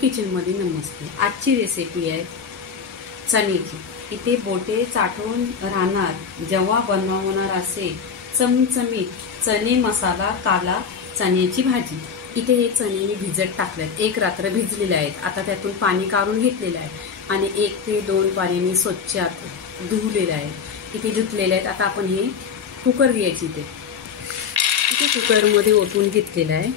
Kitchen मध्ये नमस्ते। आजची recipe आहे चण्याची। इथे बोटे चाटून राहणार जेव्हा बनवणार असेल चमचमीत चणे मसाला काला चण्याची भाजी। इथे हे चणे मी भिजत टाकलेत, एक रात्र भिजलेले आहेत। आता त्यातून पाणी काढून घेतलेलं आहे आणि 1 ते 2 पाण्याने स्वच्छ धुवलेले आहे। इथे धुतलेले आहेत। आता आपण हे कुकर घ्यायची। इथे कुकर मध्ये ओतून घेतलेलं आहे।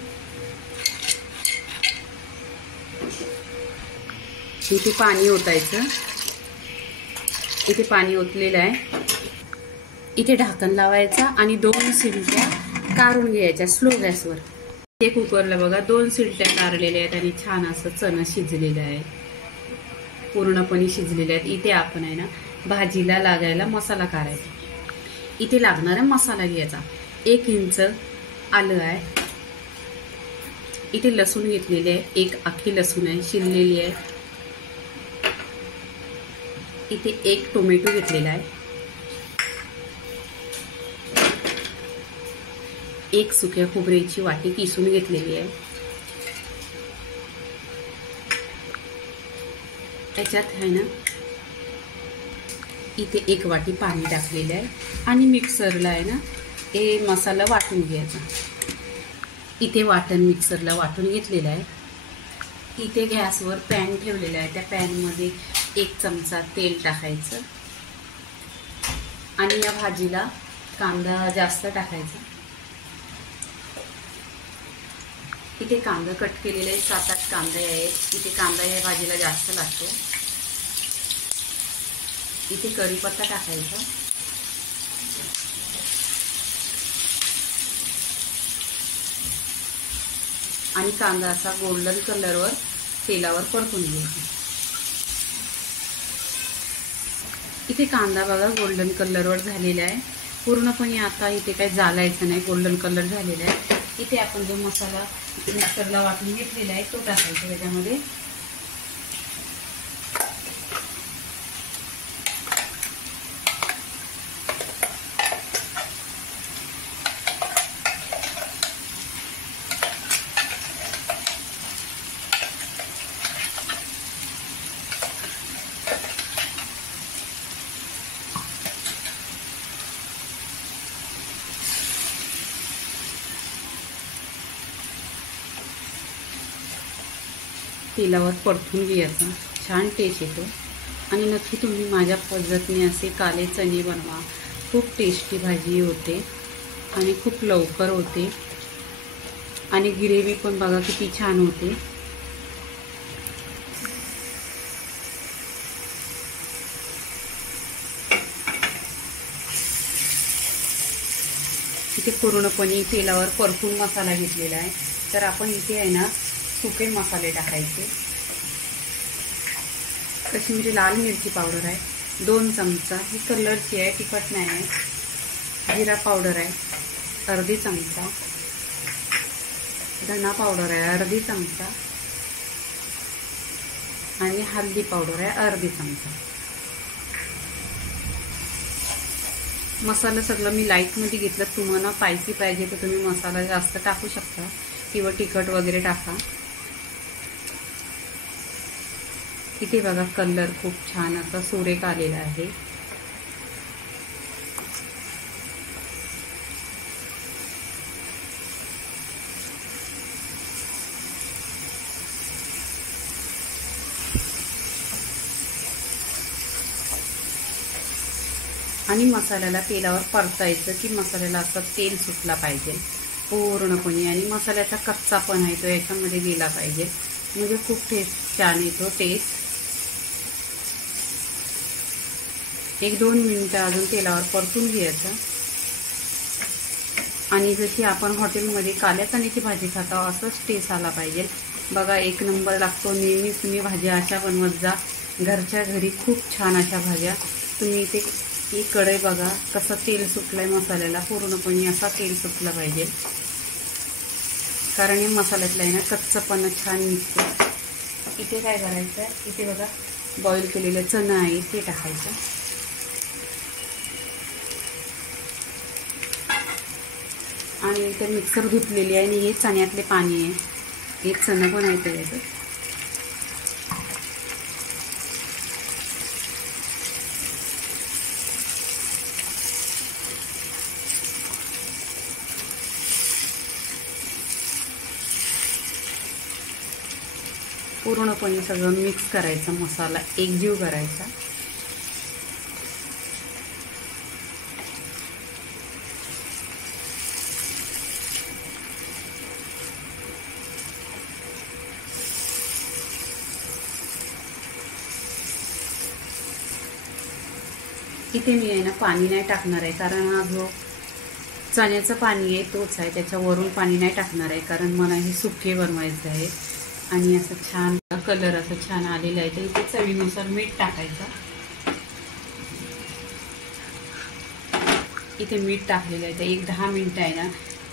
इथे पाणी ओतायचं। इथे पाणी ओतलेलं आहे। इथे ढाकण लावायचं आणि 2 शिट्ट्या काढून घ्यायच्या स्लो गॅसवर। हे कुकरला बघा 2 शिट्ट्या काढलेल्या आहेत आणि छान असं चणा शिजलेलं आहे, पूर्णपणे शिजलेले आहेत। इथे आपण आहे ना भाजीला लागायला मसाला काढायचा। इथे लागणारा मसाला घ्यायचा। 1 इंच आलं आहे। इथे लसूण घेतलेले आहे, 1 आखी लसूण आहे शिरलेली आहे। इथे 1 टोमॅटो घेतलेला आहे। 1 सुक्या खोबऱ्याची वाटी किसून घेतलेली आहे। त्याच्यात आहे ना इथे 1 वाटी पाणी टाकलेलं आहे आणि मिक्सरला आहे ना हे मसाला वाटून घ्यायचा। इथे वाटण मिक्सरला वाटून घेतलेलं आहे। इथे गॅसवर पॅन ठेवलेला आहे। त्या पॅन मध्ये 1 चमचा तेल टाकायचं आणि या भाजीला कांदा जास्त टाकायचा। इथे कांदा कट केलेले 7-8 कांदे आहेत। इथे कांदा या भाजीला जास्त लागतो। इथे कढीपत्ता टाकायचा। आणि कांदा असा गोल्डन कलरवर तेलावर परतून घ्यायचा। इथे कांदा बघा गोल्डन कलरवर झालेला आहे पूर्णपणे। आता इथे काही जाळायचं नाही, गोल्डन कलर झालेला आहे। इथे आपण जो मसाला मिक्सरला वाटून घेतलेला आहे तो टाकायचा त्याच्यामध्ये। तेलावर परतून घ्यायचा, छान टेस्ट येतो। आणि नक्की तुम्ही माझ्या पद्धतीने असे काले चणे बनवा, खूप टेस्टी भाजी होते आणि खूप लवकर होते आणि ग्रेव्ही पण बघा किती छान होते। इथे पूर्णपणे तेलावर परतून मसाला घेतलेला आहे। तर आपण इथे आहे ना सुके मसाले टाकायचे। कश्मीरी लाल मिरची पावडर आहे 2 चमचा, ही कलरची आहे, तिखट नाही आहे। जिरा पावडर आहे अर्धी चमचा, धना पावडर आहे अर्धी चमचा आणि हळदी पावडर आहे अर्धी चमचा। मसाला सगळं मी लाईट मध्ये घेतलं। तुम्हाला स्पायसी पाहिजे तर तुम्ही मसाला जास्त टाकू शकता किंवा तिखट वगैरे टाका। इथे बघा कलर खूप छान असा सुरेख आलेला आहे। आणि मसाल्याला तेलावर परतायचं की मसाल्याला असं तेल सुटला पाहिजे पूर्णपणे आणि मसाल्याचा कच्चापणा आहे तो याच्यामध्ये गेला पाहिजे, म्हणजे खूप टेस्ट छान येतो टेस्ट। 1-2 मिनिटं अजून तेलावर परतून घ्यायचं। आणि जशी आपण हॉटेलमध्ये काल्या चण्याची भाजी खातो असंच टेस्ट आला पाहिजे बघा, 1 नंबर लागतो। नेहमीच तुम्ही भाज्या अशा बनवत जा घरच्या घरी, खूप छान अशा भाज्या। तुम्ही इथे ही कढई बघा कसं तेल सुटलंय मसाल्याला, पूर्णपणे असा तेल सुटला पाहिजे कारण या मसाल्यातला आहे ना कच्चापणा छान निघतो। इथे काय करायचं, इथे बघा बॉईल केलेलं चणा आहे ते टाकायचं। आणि इथे मिक्सर धुतलेली आहे आणि हे चण्यातले पाणी आहे, हे चणं पण आहे त्याच्यात. पूर्णपणे सगळं मिक्स करायचं, मसाला एकजीव करायचा. इथे मी आहे ना पाणी नाही टाकणार आहे, कारण हा जो चण्याचं पाणी आहे तोच आहे, त्याच्यावरून पाणी नाही टाकणार आहे, कारण मला हे सुके बनवायचं आहे. आणि असं छान कलर असं छान आलेला आहे, तर इथे चवीनुसार मीठ टाकायचं. इथे मीठ टाकलेलं आहे. तर एक 10 मिनटं आहे ना,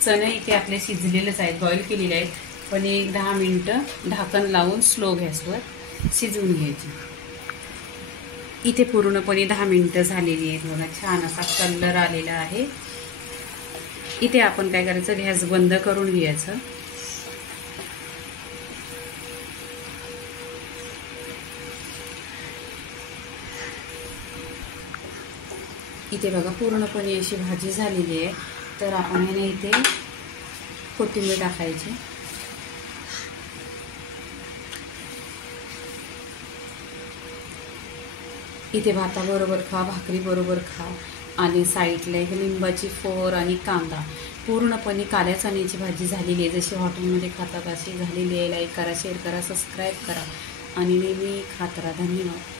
चणे इथे आपले शिजलेलेच आहेत, बॉईल केलेले आहेत, पण एक 10 मिनटं ढाकण लावून स्लो गॅसवर शिजवून घ्यायचे. इथे पूर्णपणे 10 मिनटं झालेली आहेत बघा, छान असा कलर आलेला आहे. इथे आपण काय करायचं, गॅस बंद करून घ्यायचं. इथे बघा पूर्णपणे अशी भाजी झालेली आहे. तर आपण आहे ना इथे कोथिंबीर टाकायची. इथे भाताबरोबर खा, भाकरी बरोबर खा. आणि साईडला एक लिंबाची फोर आणि कांदा. पूर्णपणे काळ्या चण्याची भाजी झालेली आहे, जशी हॉटेलमध्ये खातात अशी झालेली आहे. लाईक करा, शेअर करा, सबस्क्राईब करा आणि नेहमी खात राहा. धन्यवाद.